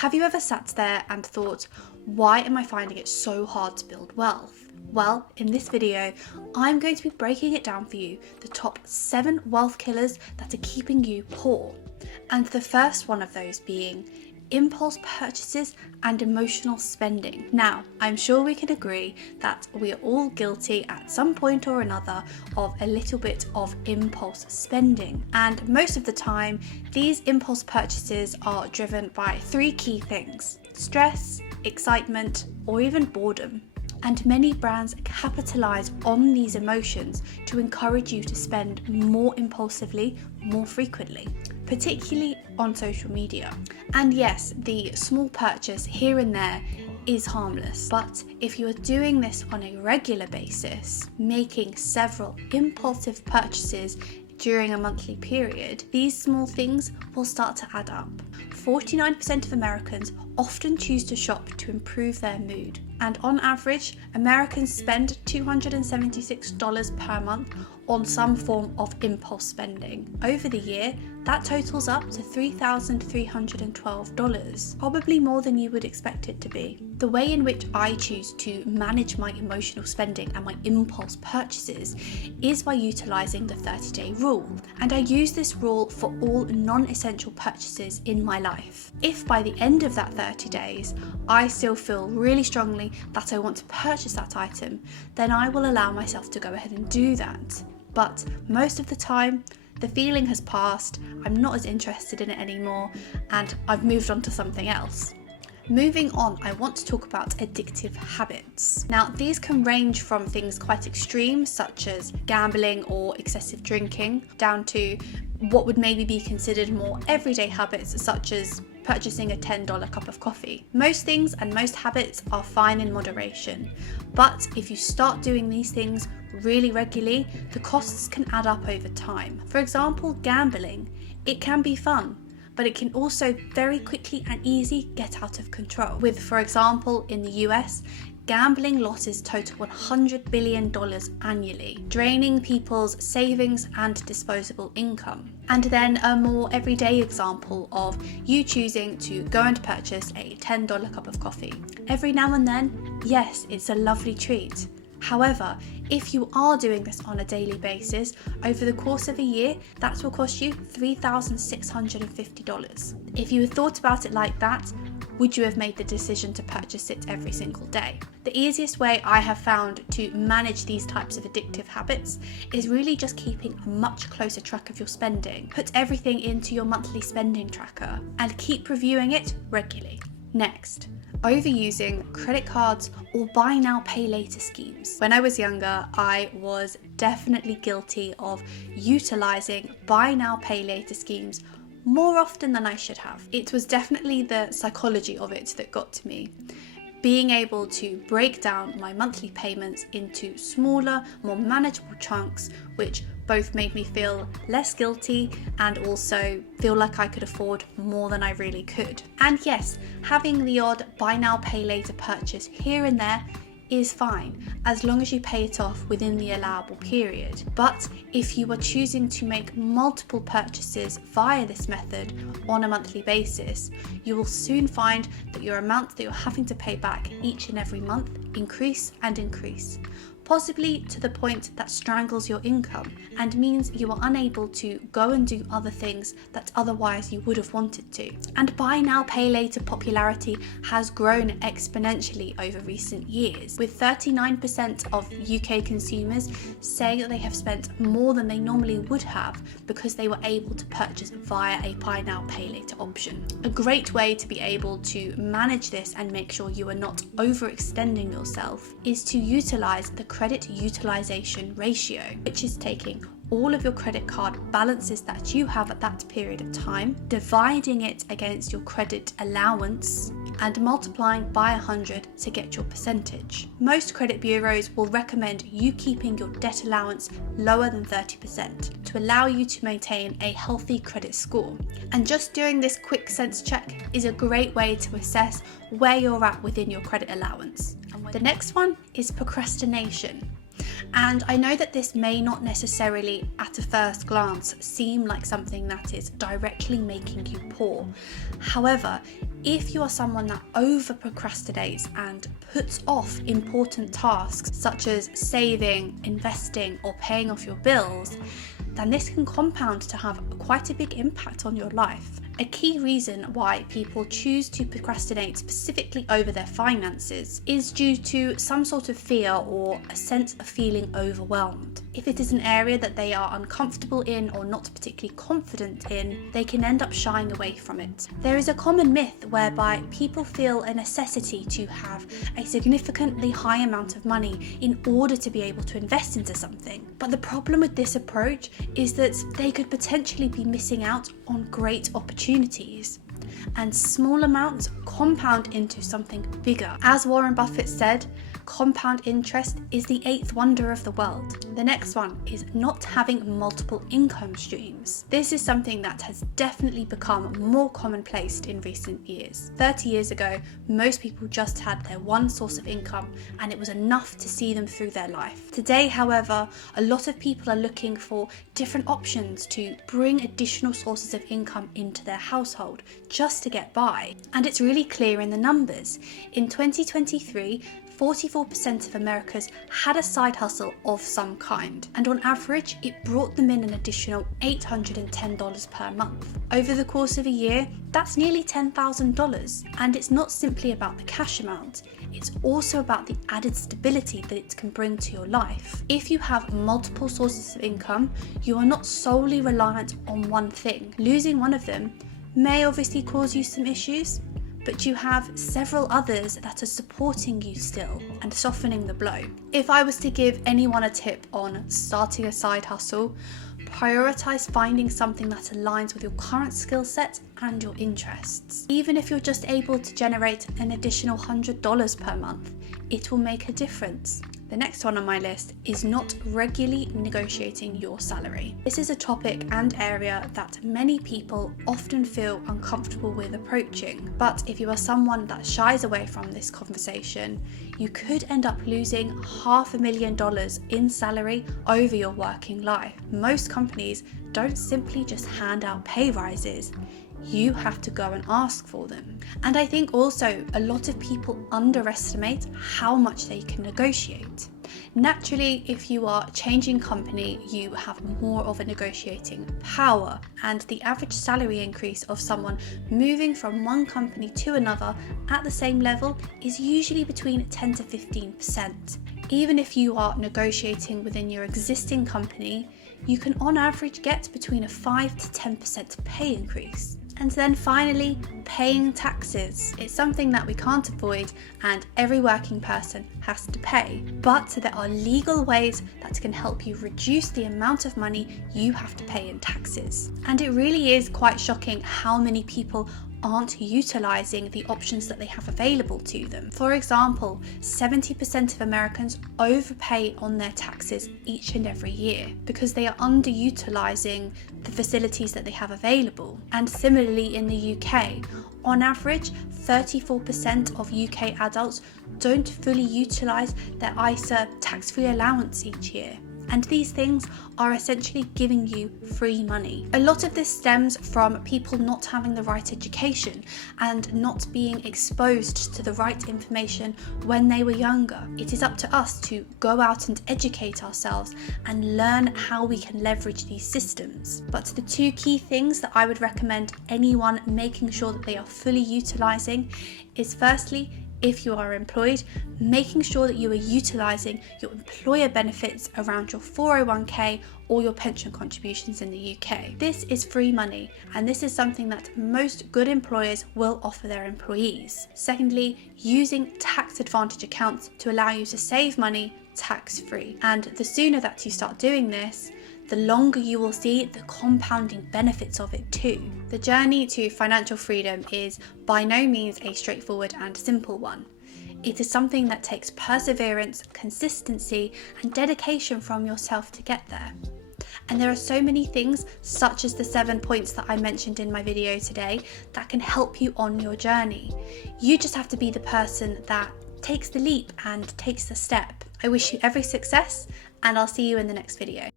Have you ever sat there and thought, why am I finding it so hard to build wealth? Well, in this video, I'm going to be breaking it down for you, the top 7 wealth killers that are keeping you poor. And the first one of those being impulse purchases and emotional spending. Now, I'm sure we can agree that we are all guilty at some point or another of a little bit of impulse spending. And most of the time, these impulse purchases are driven by 3 key things: stress, excitement, or even boredom. And many brands capitalize on these emotions to encourage you to spend more impulsively, more frequently, particularly on social media. And yes, the small purchase here and there is harmless, but if you are doing this on a regular basis, making several impulsive purchases during a monthly period, these small things will start to add up. 49% of Americans often choose to shop to improve their mood, and on average, Americans spend $276 per month on some form of impulse spending. Over the year, that totals up to $3,312, probably more than you would expect it to be. The way in which I choose to manage my emotional spending and my impulse purchases is by utilising the 30-day rule, and I use this rule for all non-essential purchases in my life. If by the end of that 30 days, I still feel really strongly that I want to purchase that item, then I will allow myself to go ahead and do that. But most of the time, the feeling has passed, I'm not as interested in it anymore, and I've moved on to something else. Moving on, I want to talk about addictive habits. Now, these can range from things quite extreme, such as gambling or excessive drinking, down to what would maybe be considered more everyday habits, such as purchasing a $10 cup of coffee. Most things and most habits are fine in moderation, but if you start doing these things really regularly, the costs can add up over time. For example, gambling. It can be fun, but it can also very quickly and easy get out of control. With, for example, in the US, gambling losses total $100 billion annually, draining people's savings and disposable income. And then a more everyday example of you choosing to go and purchase a $10 cup of coffee. Every now and then, yes, it's a lovely treat. However, if you are doing this on a daily basis, over the course of a year, that will cost you $3,650. If you had thought about it like that, would you have made the decision to purchase it every single day? The easiest way I have found to manage these types of addictive habits is really just keeping a much closer track of your spending. Put everything into your monthly spending tracker and keep reviewing it regularly. Next, overusing credit cards or buy now pay later schemes. When I was younger, I was definitely guilty of utilizing buy now pay later schemes more often than I should have. It was definitely the psychology of it that got to me. Being able to break down my monthly payments into smaller, more manageable chunks, which both made me feel less guilty and also feel like I could afford more than I really could. And yes, having the odd buy now pay later purchase here and there is fine, as long as you pay it off within the allowable period. But if you are choosing to make multiple purchases via this method on a monthly basis, you will soon find that your amount that you're having to pay back each and every month increase and increase, possibly to the point that strangles your income and means you are unable to go and do other things that otherwise you would have wanted to. And buy now pay later popularity has grown exponentially over recent years, with 39% of UK consumers saying that they have spent more than they normally would have because they were able to purchase via a buy now pay later option. A great way to be able to manage this and make sure you are not overextending yourself is to utilize the credit utilization ratio, which is taking all of your credit card balances that you have at that period of time, dividing it against your credit allowance, and multiplying by 100 to get your percentage. Most credit bureaus will recommend you keeping your debt allowance lower than 30% to allow you to maintain a healthy credit score. And just doing this quick sense check is a great way to assess where you're at within your credit allowance. The next one is procrastination. And I know that this may not necessarily at a first glance seem like something that is directly making you poor. However, If you are someone that over procrastinates and puts off important tasks such as saving, investing, or paying off your bills, then this can compound to have quite a big impact on your life. A key reason why people choose to procrastinate specifically over their finances is due to some sort of fear or a sense of feeling overwhelmed. If it is an area that they are uncomfortable in or not particularly confident in, they can end up shying away from it. There is a common myth whereby people feel a necessity to have a significantly high amount of money in order to be able to invest into something. But the problem with this approach is that they could potentially be missing out on great opportunities. And small amounts compound into something bigger. As Warren Buffett said, compound interest is the eighth wonder of the world. The next one is not having multiple income streams. This is something that has definitely become more commonplace in recent years. 30 years ago, most people just had their one source of income and it was enough to see them through their life. Today, however, a lot of people are looking for different options to bring additional sources of income into their household just to get by. And it's really clear in the numbers. In 2023, 44% of Americans had a side hustle of some kind, and on average, it brought them in an additional $810 per month. Over the course of a year, that's nearly $10,000, and it's not simply about the cash amount, it's also about the added stability that it can bring to your life. If you have multiple sources of income, you are not solely reliant on one thing. Losing one of them may obviously cause you some issues, but you have several others that are supporting you still and softening the blow. If I was to give anyone a tip on starting a side hustle, prioritize finding something that aligns with your current skill set and your interests. Even if you're just able to generate an additional $100 per month, it will make a difference. The next one on my list is not regularly negotiating your salary. This is a topic and area that many people often feel uncomfortable with approaching. But if you are someone that shies away from this conversation, you could end up losing $500,000 in salary over your working life. Most companies don't simply just hand out pay rises. You have to go and ask for them. And I think also a lot of people underestimate how much they can negotiate. Naturally, if you are changing company, you have more of a negotiating power, and the average salary increase of someone moving from one company to another at the same level is usually between 10 to 15%. Even if you are negotiating within your existing company, you can on average get between a 5 to 10% pay increase. And then finally, paying taxes. It's something that we can't avoid and every working person has to pay. But there are legal ways that can help you reduce the amount of money you have to pay in taxes. And it really is quite shocking how many people aren't utilising the options that they have available to them. For example, 70% of Americans overpay on their taxes each and every year because they are underutilising the facilities that they have available. And similarly in the UK, on average, 34% of UK adults don't fully utilise their ISA tax-free allowance each year. And these things are essentially giving you free money. A lot of this stems from people not having the right education and not being exposed to the right information when they were younger. It is up to us to go out and educate ourselves and learn how we can leverage these systems. But the two key things that I would recommend anyone making sure that they are fully utilising is firstly, if you are employed, making sure that you are utilising your employer benefits around your 401k or your pension contributions in the UK. This is free money, and this is something that most good employers will offer their employees. Secondly, using tax advantage accounts to allow you to save money tax-free. And the sooner that you start doing this, the longer you will see the compounding benefits of it too. The journey to financial freedom is by no means a straightforward and simple one. It is something that takes perseverance, consistency, and dedication from yourself to get there. And there are so many things, such as the 7 points that I mentioned in my video today, that can help you on your journey. You just have to be the person that takes the leap and takes the step. I wish you every success, and I'll see you in the next video.